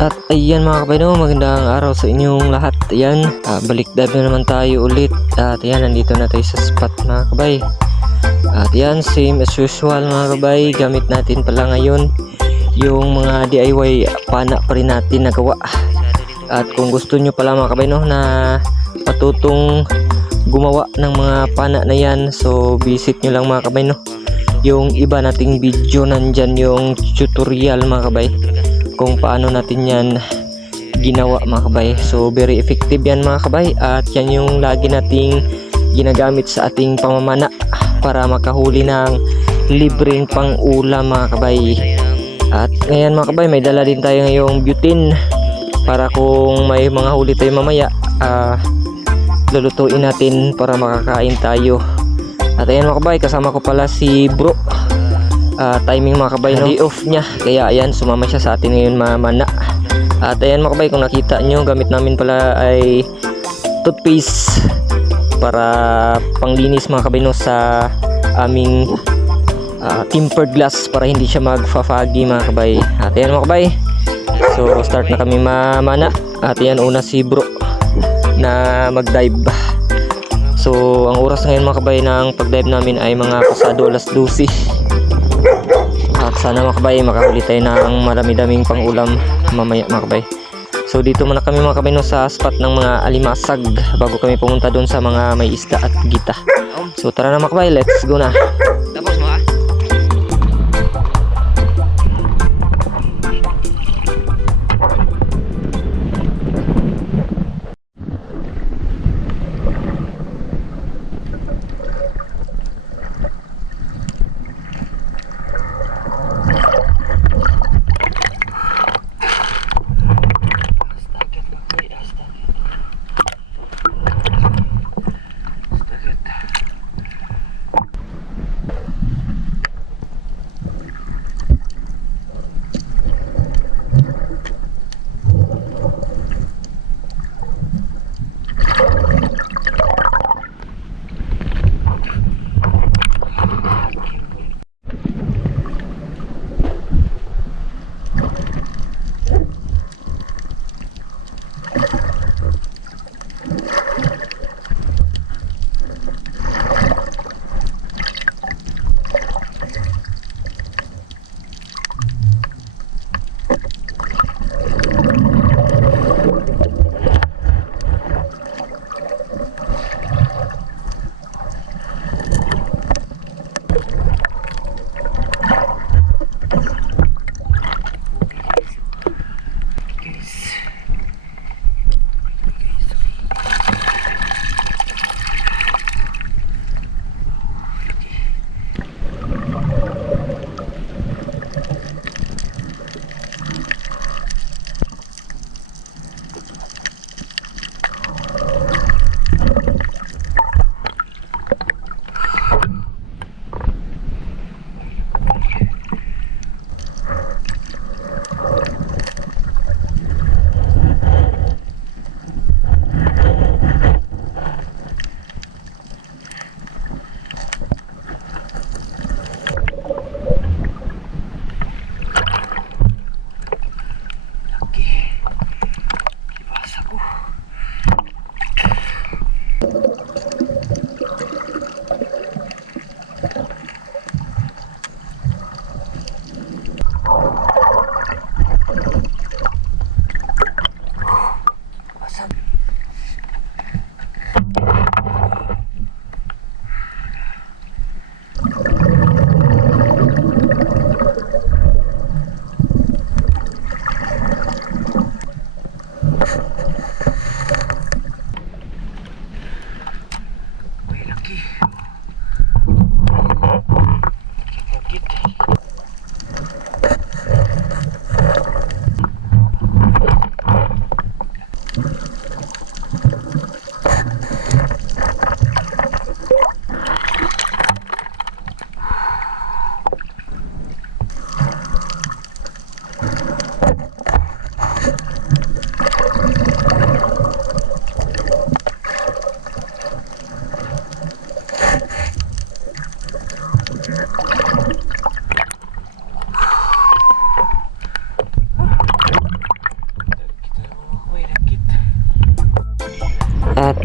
At ayan mga kabay, no, magandang araw sa inyong lahat. Ayan, balik dive na naman tayo ulit. At ayan, nandito na tayo sa spot mga kabay. At ayan, same as usual mga kabay, gamit natin pala ngayon yung mga DIY pana pa rin natin nagawa. At kung gusto nyo pala mga kabay, no, na patutong gumawa ng mga pana na yan, so visit nyo lang mga kabay, no. Yung iba nating video nandyan, yung tutorial mga kabay, kung paano natin yan ginawa mga kabay. So very effective yan mga kabay, at yan yung lagi nating ginagamit sa ating pamamana para makahuli ng libreng pang ulam mga kabay. At ngayon mga kabay, may dala din tayo ngayong butane para kung may mga huli tayo mamaya, lulutuin natin para makakain tayo. At ayan mga kabay, kasama ko pala si bro. Timing mga kabay, no? Day off niya, kaya ayan, sumama siya sa atin ngayon mamana. At ayan mga kabay, kung nakita nyo, gamit namin pala ay toothpaste para panglinis mga kabay, no, sa aming tempered glass para hindi siya magfa-foggy mga kabay. At ayan mga kabay, so start na kami mamana. At ayan, una si bro na mag-dive. So ang oras ngayon mga kabay ng pag-dive namin ay mga pasado alas 12. At sana mga kabay, makahuli tayo ng marami-daming pang ulam mamaya mga kabay. So dito muna kami mga kabay, no, sa spot ng mga alimasag bago kami pumunta doon sa mga may isda at gita. So tara na mga kabay, let's go na. Tapos mo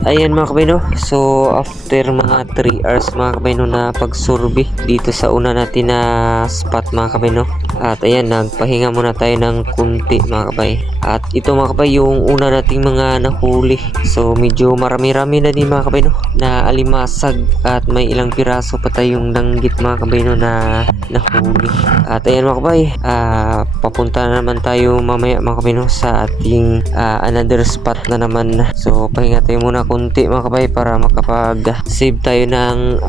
ayan mga kabay no. So after mga 3 hours mga kabay no na pagsurvey dito sa una natin na spot mga kabay no. At ayan, nagpahinga muna tayo ng kunti mga kabay. At ito mga kabay yung una nating mga nahuli. So medyo marami-rami na din mga kabay no na alimasag, at may ilang piraso pa tayong danggit mga kabay no na nahuli. At ayan mga kabay, papunta na naman tayo mamaya mga kabay no sa ating another spot na naman. So pahinga tayo muna kunti mga kabay para makapag-save tayo ng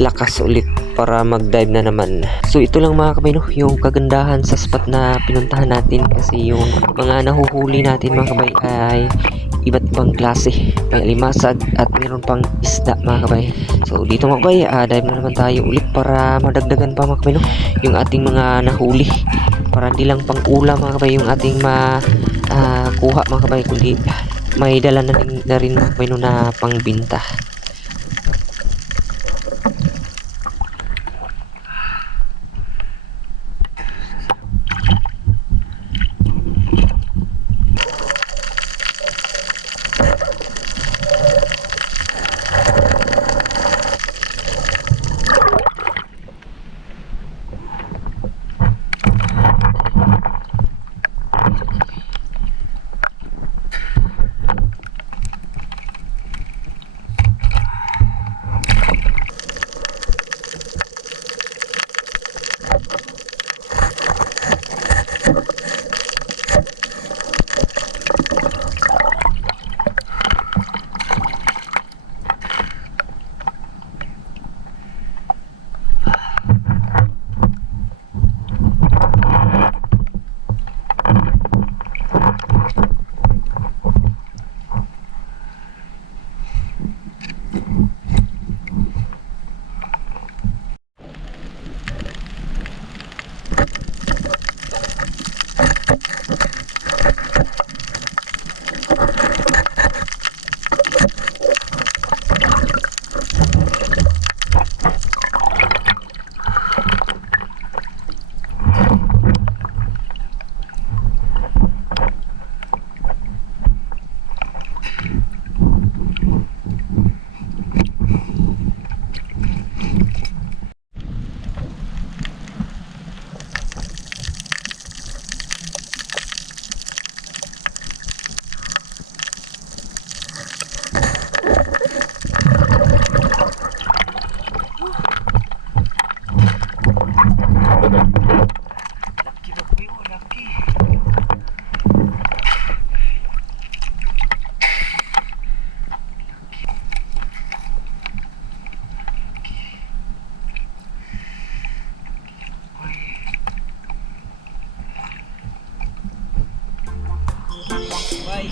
lakas ulit para mag-dive na naman. So ito lang mga kabay no yung kagandahan sa spot na pinuntahan natin, kasi yung mga nahuhuli natin mga kabay ay iba't ibang klase. May alimasag at meron pang isda mga kabay. So dito mga kabay, dive na naman tayo ulit para madagdagan pa mga kabay no yung ating mga nahuli, para hindi lang pang ulam mga kabay yung ating kuha mga kabay, kundi may dala na rin mga kabay no na pangbinta.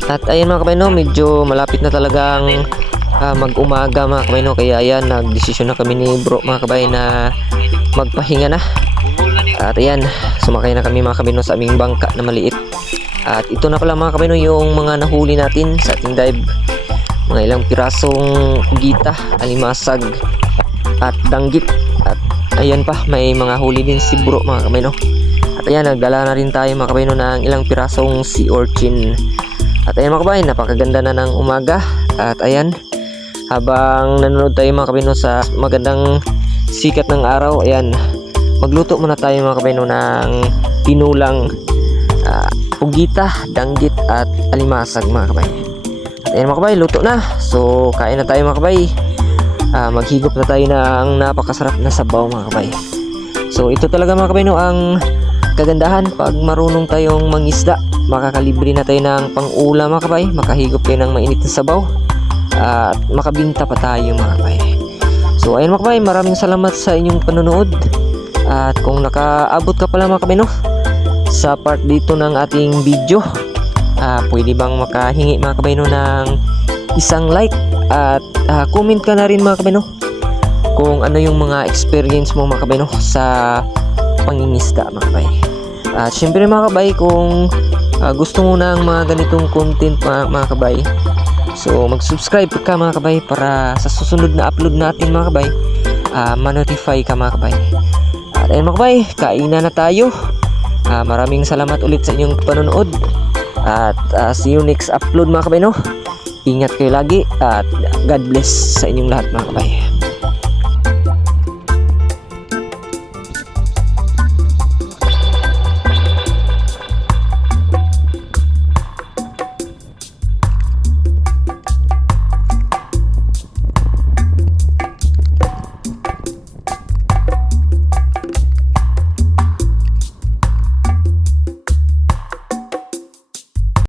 At ayun mga kabay no, medyo malapit na talagang mag-umaga mga kabay no, kaya ayan, nagdesisyon na kami ni bro mga kabay na magpahinga na. At ayan, sumakay na kami mga kabay no sa aming bangka na maliit. At ito na pala mga kabay no yung mga nahuli natin sa ating dive. Mga ilang pirasong gita, alimasag at danggit. At ayan pa, may mga huli din si bro mga kabay no. At ayan, nagdala na rin tayo mga kabay no ng ilang pirasong sea urchin. At ayan mga kabay, napakaganda na ng umaga. At ayan, habang nanonood tayo mga kabay no sa magandang sikat ng araw, ayan, magluto muna tayo mga kabay no ng tinulang pugita, danggit at alimasag mga kabay. At ayan mga kabay, luto na. So kain na tayo mga kabay. Maghigop na tayo ng napakasarap na sabaw mga kabay. So ito talaga mga kabay no ang kagandahan pag marunong tayong mangisda. Makakalibre na tayo ng pang-ulam mga kabay, makahigop tayo ng mainit na sabaw, at makabinta pa tayo mga kabay. So ayun mga kabay, maraming salamat sa inyong panonood. At kung nakaabot ka pala mga kabay no sa part dito ng ating video, pwede bang makahingi mga kabay no ng isang like, at comment ka na rin mga kabay no kung ano yung mga experience mo mga kabay no sa pangingisda mga kabay. At syempre mga kabay, kung gusto mo ng mga ganitong content mga kabay, so mag-subscribe ka mga kabay para sa susunod na upload natin mga kabay, ma-notify ka mga kabay. At ayun mga kabay, kainan na tayo. Maraming salamat ulit sa inyong panonood. At see you next upload mga kabay no. Ingat kayo lagi at God bless sa inyong lahat mga kabay.